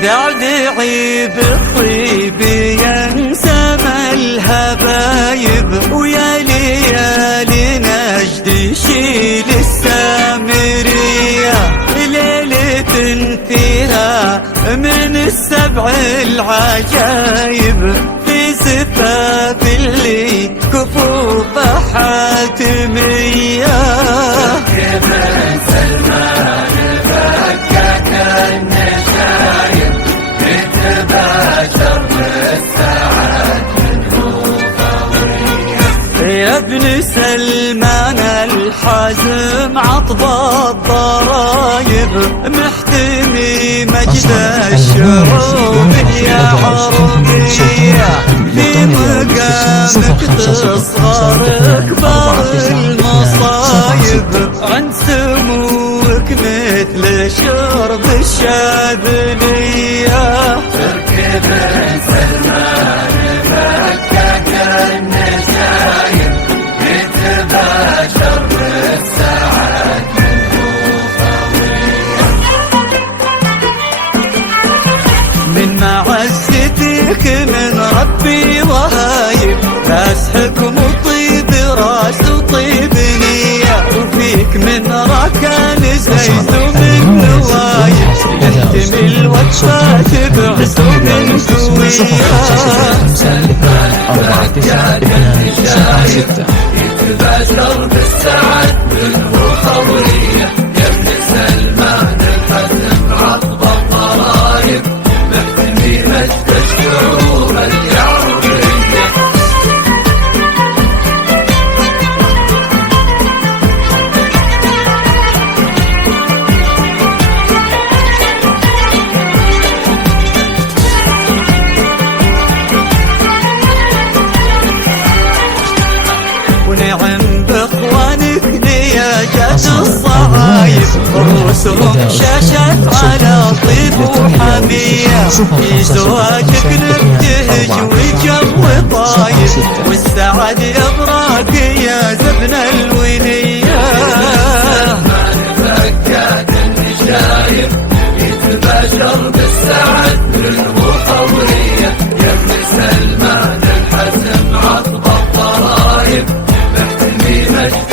ودعدعي بالطيب ينسم الهبايب، ويا ليالي نجد شيل السامرية، ليلة فيها من السبع العجايب، في زفاف اللي كفوف حاتمية. من سلمان فكك النشايب، نتباشر بالسعد منه فضية. يا ابن سلمان الحازم عطب الضرايب، محتمي مجد الشعوب يا عربية، في مقامك تصغر كبار المصايب، عن سموك مثل شرب الشاذلية. تركب سلمان فكك النشايب، نتباشر بالسعد منه فضية. من معزتك من ربي وهايب، أسحكم طيب راس وطيب نية، وفيك من ركان زيت ومن نوايب، يحتمي الوقفات بعسوم قوية. يتباشر بالسعد منه خضرية، يا ابن سلمان الحزم عطب الضرايب، محتمي مجد الشعوب العربية. ونعم باخوانك نياجات الصعايب، رؤوسهم شاشت على طيب وحمية، في زواجك نبتهج والجو طايب، والسعد يبراك يا زبن الولية. فكاك النشايب، يتباشر بالسعد منه خضرية، يا ابن سلمان الحزم عطب الضرايب، محتمي مجد